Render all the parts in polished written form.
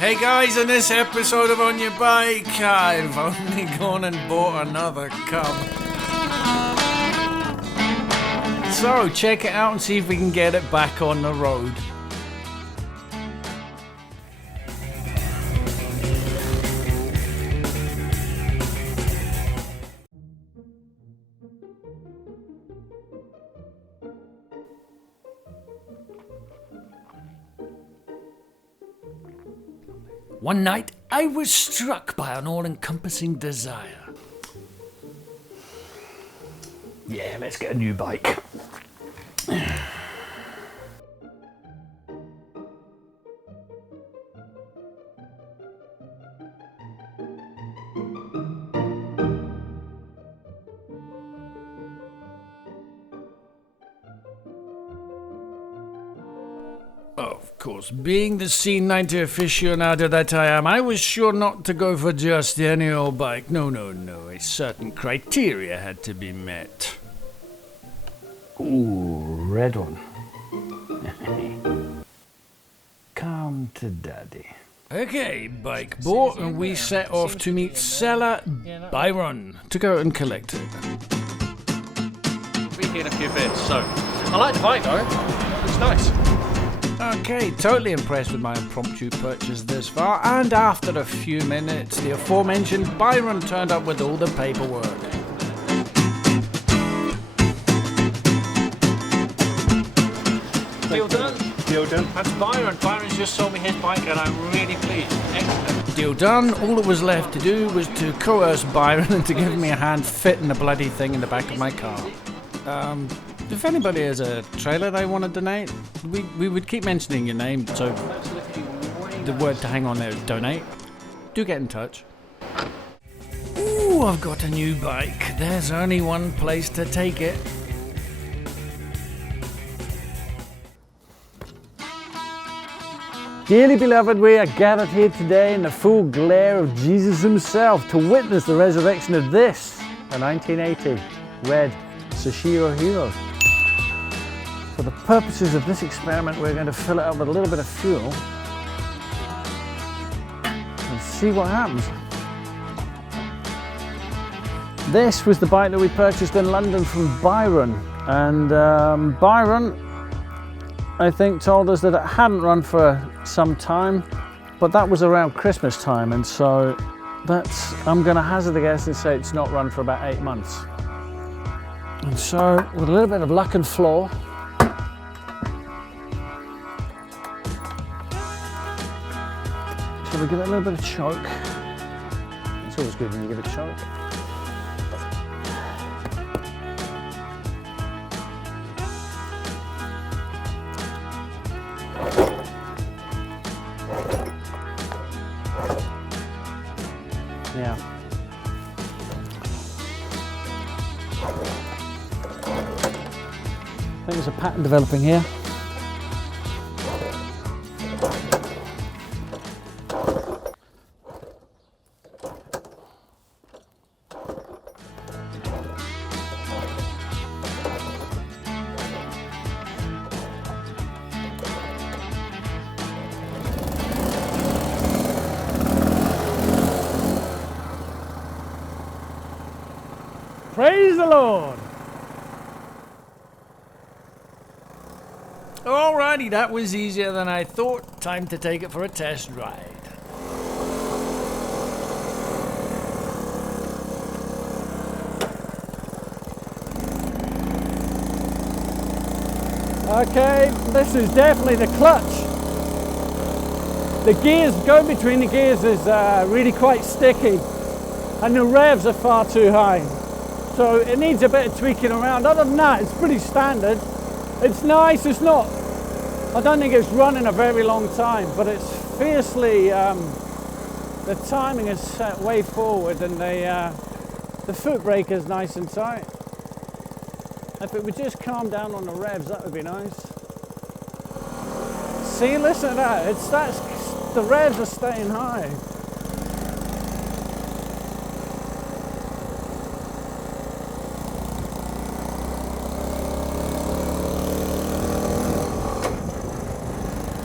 Hey guys, in this episode of On Your Bike, I've only gone and bought another cub. So check it out and see if we can get it back on the road. One night, I was struck by an all-encompassing desire. Yeah, let's get a new bike. Of course, being the C90 aficionado that I am, I was sure not to go for just any old bike. No, a certain criteria had to be met. Ooh, red one. Come to daddy. Okay, bike bought, and we set off to meet seller Byron to go and collect it. We'll be here in a few bits, so I like the bike though, it's nice. Okay, totally impressed with my impromptu purchase this far, and after a few minutes, the aforementioned Byron turned up with all the paperwork. Deal done. Deal done. That's Byron. Byron's just sold me his bike and I'm really pleased. Excellent. Deal done. All that was left to do was to coerce Byron into giving me a hand fitting the bloody thing in the back of my car. If anybody has a trailer they want to donate, we would keep mentioning your name, so the word to hang on there is donate. Do get in touch. Ooh, I've got a new bike. There's only one place to take it. Dearly beloved, we are gathered here today in the full glare of Jesus himself to witness the resurrection of this, the 1980 red Sashiro Hero. For the purposes of this experiment, we're going to fill it up with a little bit of fuel and see what happens. This was the bike that we purchased in London from Byron, and Byron, I think, told us that it hadn't run for some time, but that was around Christmas time, and so I'm going to hazard a guess and say it's not run for about 8 months. And so, with a little bit of luck and flaw, shall we give it a little bit of choke? It's always good when you give it a choke. Yeah. I think there's a pattern developing here. Praise the Lord! Alrighty, that was easier than I thought. Time to take it for a test ride. Okay, this is definitely the clutch. The gears, going between the gears is really quite sticky, and the revs are far too high. So it needs a bit of tweaking around. Other than that, it's pretty standard. It's nice, it's not, I don't think it's run in a very long time, but it's fiercely, the timing is set way forward, and the foot brake is nice and tight. If it would just calm down on the revs, that would be nice. See, listen to that, the revs are staying high.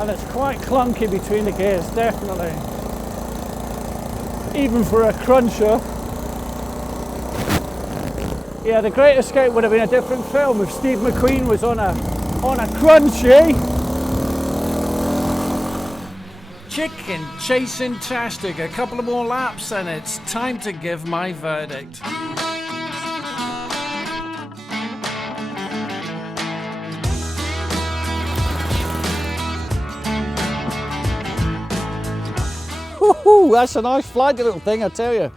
and it's quite clunky between the gears, definitely. Even for a cruncher. Yeah, The Great Escape would have been a different film if Steve McQueen was on a crunchy. Chicken chasing tastic. A couple of more laps and it's time to give my verdict. Woohoo, that's a nice flighty little thing, I tell you.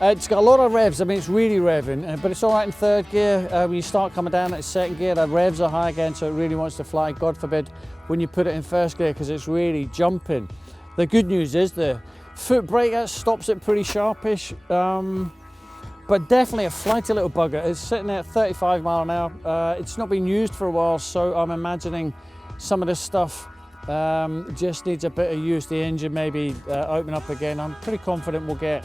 It's got a lot of revs. I mean, it's really revving, but it's all right in third gear. When you start coming down at second gear, the revs are high again, so it really wants to fly. God forbid when you put it in first gear, because it's really jumping. The good news is the foot brake stops it pretty sharpish, but definitely a flighty little bugger. It's sitting there at 35 mile an hour. It's not been used for a while, so I'm imagining some of this stuff just needs a bit of use. The engine maybe open up again. I'm pretty confident we'll get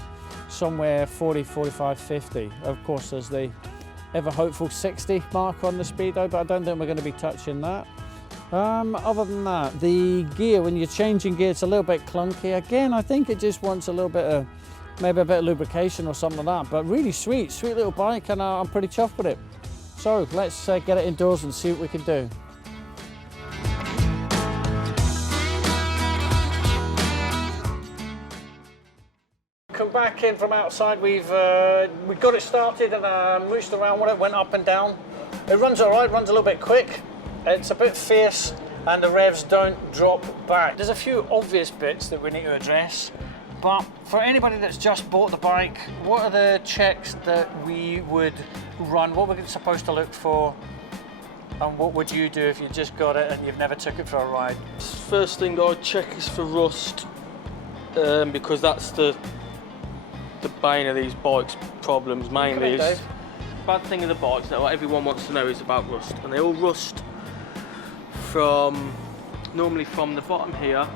somewhere 40, 45, 50. Of course, there's the ever hopeful 60 mark on the speedo, but I don't think we're going to be touching that. Other than that, the gear, when you're changing gear, it's a little bit clunky. Again, I think it just wants a little bit of, maybe a bit of lubrication or something like that, but really sweet little bike, and I'm pretty chuffed with it. So let's get it indoors and see what we can do. Come back in from outside. We've got it started and moosed around with it, went up and down. It runs all right, runs a little bit quick. It's a bit fierce and the revs don't drop back. There's a few obvious bits that we need to address, but for anybody that's just bought the bike, what are the checks that we would run? What we're supposed to look for? And what would you do if you just got it and you've never took it for a ride? First thing I'd check is for rust, because that's the bane of these bikes' problems mainly. Is bad thing of the bikes that what everyone wants to know is about rust, and they all rust normally from the bottom here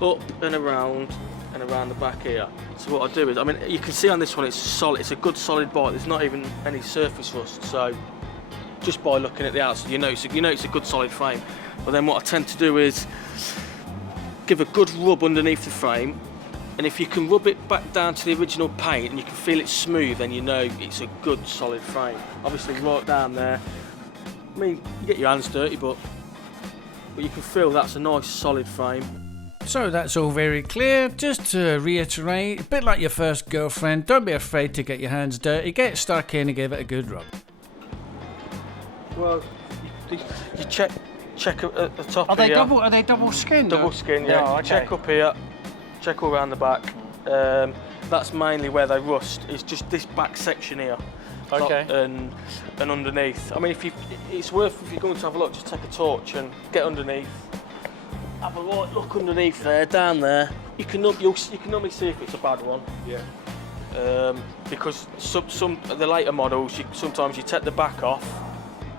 up and around the back here. So what I do is, I mean, you can see on this one it's solid, it's a good solid bike, there's not even any surface rust, so just by looking at the outside you know it's a good solid frame. But then what I tend to do is give a good rub underneath the frame, and if you can rub it back down to the original paint and you can feel it smooth, then you know it's a good solid frame. Obviously right down there, I mean, you get your hands dirty, but you can feel that's a nice solid frame. So that's all very clear. Just to reiterate, a bit like your first girlfriend, don't be afraid to get your hands dirty, get stuck in and give it a good rub. Well, you check at the top Are here. Are they double skinned? Double skin, yeah. Oh, okay. Check up here, check all around the back. That's mainly where they rust, it's just this back section here. Okay. And underneath. I mean, it's worth, if you're going to have a look, just take a torch and get underneath. Have a look underneath there, down there. You can normally see if it's a bad one. Yeah. Because some of the later models, sometimes you take the back off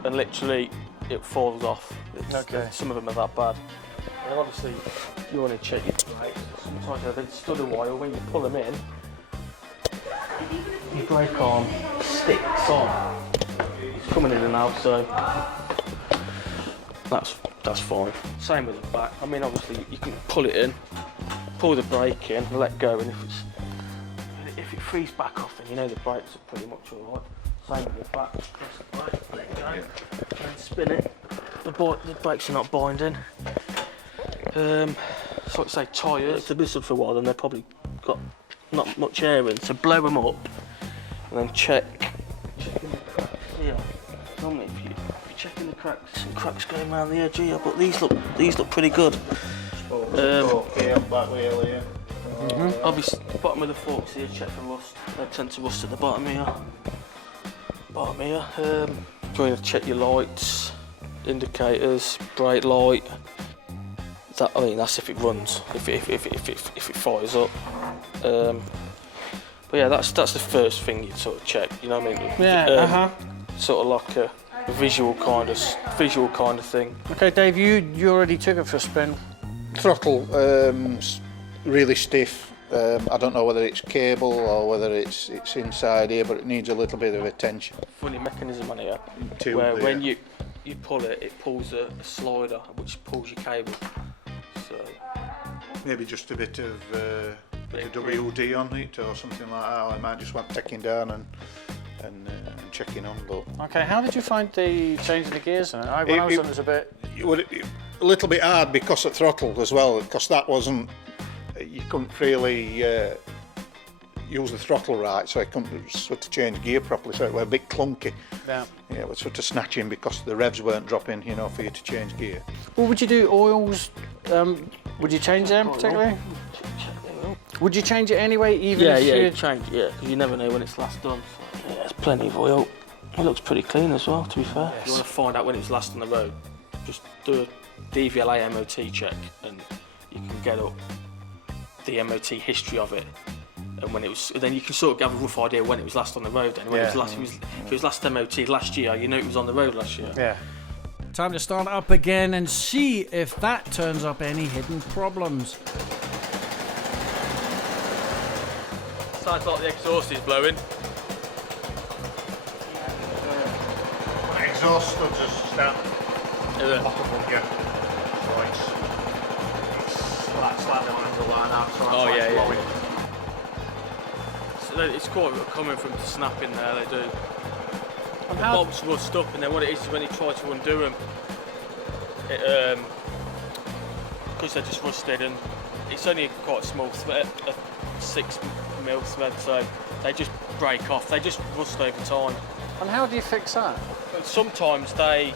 and literally it falls off. Okay. Some of them are that bad. And obviously you want to check your brakes. Sometimes they've stood a while. When you pull them in, your brake arm sticks on. It's coming in and out, so that's fine. Same with the back. I mean, obviously you can pull it in, pull the brake in, and let go. And if it frees back off, then you know the brakes are pretty much all right. Same with the back. Press the brake, let go, and spin it. The brakes are not binding. So like say tyres, if they've been stood for a while, then they've probably got not much air in. So blow them up, and then checking the cracks here. Normally, if you're checking the cracks, some cracks going around the edge here, but these look pretty good. Back wheel here. Obviously, the bottom of the forks here, check for rust. They tend to rust at the bottom here. Trying to check your lights, indicators, brake light. I mean, that's if it runs, if it fires up. But yeah, that's the first thing you'd sort of check. You know what I mean? Yeah. Sort of like a visual kind of thing. Okay, Dave, you already took it for a spin. Throttle really stiff. I don't know whether it's cable or whether it's inside here, but it needs a little bit of attention. Funny mechanism on here, where when you pull it, it pulls a slider which pulls your cable. maybe just a bit of WD on it or something like that. I might just want taking down and checking on. But Okay, how did you find the changing the gears? When I was on, it was a bit. a little bit hard because of throttle as well, because that wasn't, you couldn't really use the throttle right, so I couldn't sort of change gear properly, so it was a bit clunky. Yeah. Yeah, it was sort of snatching because the revs weren't dropping, you know, for you to change gear. Well, would you do oils? Would you change them particularly? Would you change it anyway, even if you change it, yeah, because you never know when it's last done. So, yeah, there's plenty of oil. It looks pretty clean as well, to be fair. Yes. If you want to find out when it was last on the road, just do a DVLA MOT check and you can get up the MOT history of it. And when it was, then you can sort of have a rough idea when it was last on the road. And when it was last, if it was last MOT last year, you know it was on the road last year. Yeah. Time to start up again and see if that turns up any hidden problems. Sounds like the exhaust is blowing. Exhaust studs are starting Is it? potable, yeah. So it's slightly on angle like that, so that's why it's blowing. So it's quite common for them to snap in there, they do. And the bolts rust up, and then what it is when you try to undo them, because they're just rusted, and it's only quite a small thread, a 6mm thread, so they just break off. They just rust over time. And how do you fix that? But sometimes they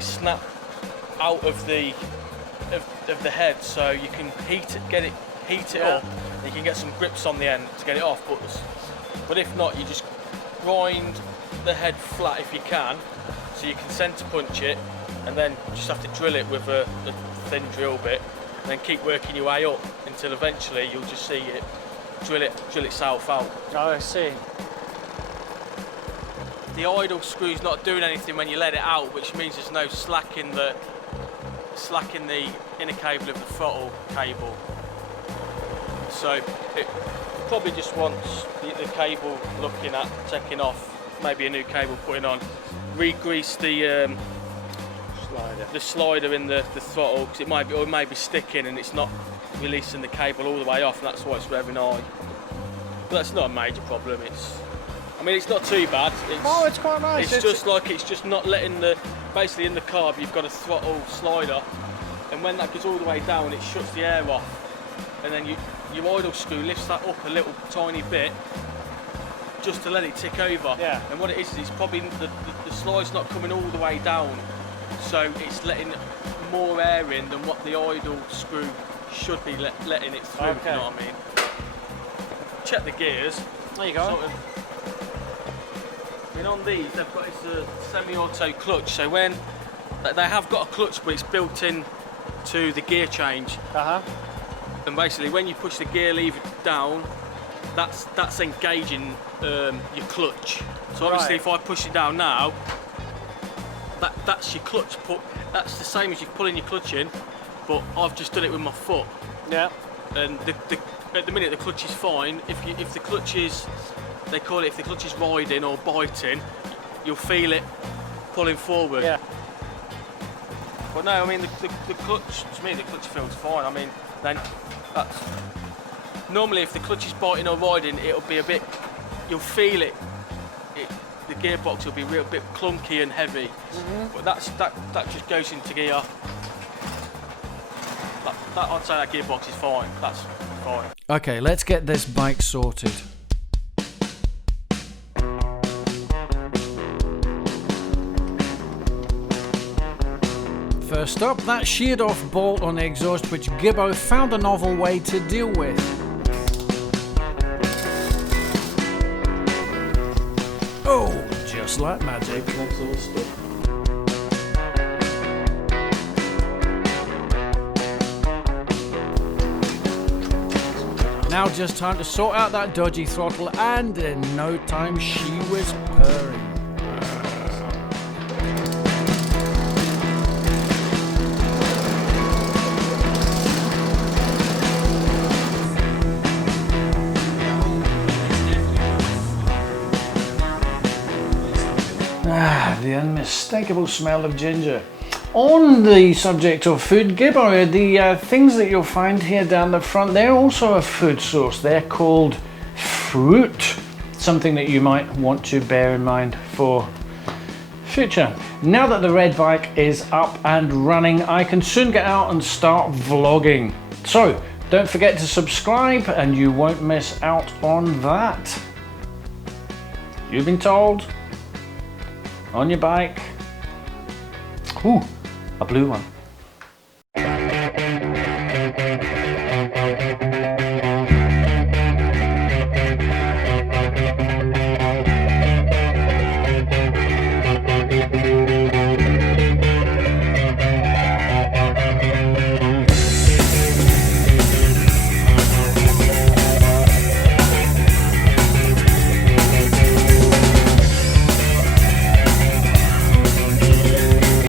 snap out of the head, so you can heat it up. You can get some grips on the end to get it off, but if not, you just grind the head flat if you can, so you can centre punch it, and then just have to drill it with a thin drill bit, and then keep working your way up until eventually you'll just see it drill itself out. Oh, I see. The idle screw's not doing anything when you let it out, which means there's no slack in the inner cable of the throttle cable. So it probably just wants the cable looking at, taking off, maybe a new cable putting on. Re-grease the slider in the throttle, because it may be sticking and it's not releasing the cable all the way off, and that's why it's revving high. But that's not a major problem. It's not too bad. It's quite nice. It's just not letting basically in the carb you've got a throttle slider, and when that goes all the way down it shuts the air off, and then your idle screw lifts that up a little tiny bit just to let it tick over. Yeah. And what it is it's probably the slide's not coming all the way down, so it's letting more air in than what the idle screw should be letting it through. Okay. You know what I mean? Check the gears. There you go. On these, they've got a semi-auto clutch, so when they have got a clutch, but it's built in to the gear change. And basically, when you push the gear lever down, that's engaging your clutch. So obviously, if I push it down now, that's your clutch. That's the same as you pulling your clutch in, but I've just done it with my foot. Yeah. And at the minute, the clutch is fine. If the clutch is, they call it, if the clutch is riding or biting, you'll feel it pulling forward. Yeah. But no, I mean the clutch, to me the clutch feels fine. I mean, then that's normally if the clutch is biting or riding, it'll be a bit, you'll feel it. The gearbox will be a real bit clunky and heavy. But that just goes into gear. I'd say that gearbox is fine. That's fine. Okay, let's get this bike sorted. First up, that sheared off bolt on the exhaust, which Gibbo found a novel way to deal with. Oh, just like magic. Now just time to sort out that dodgy throttle, and in no time she was purring. The unmistakable smell of ginger. On the subject of food, Gibbo, the things that you'll find here down the front, they're also a food source. They're called fruit, something that you might want to bear in mind for future. Now that the red bike is up and running, I can soon get out and start vlogging. So don't forget to subscribe and you won't miss out on that. You've been told, on your bike. Ooh, a blue one.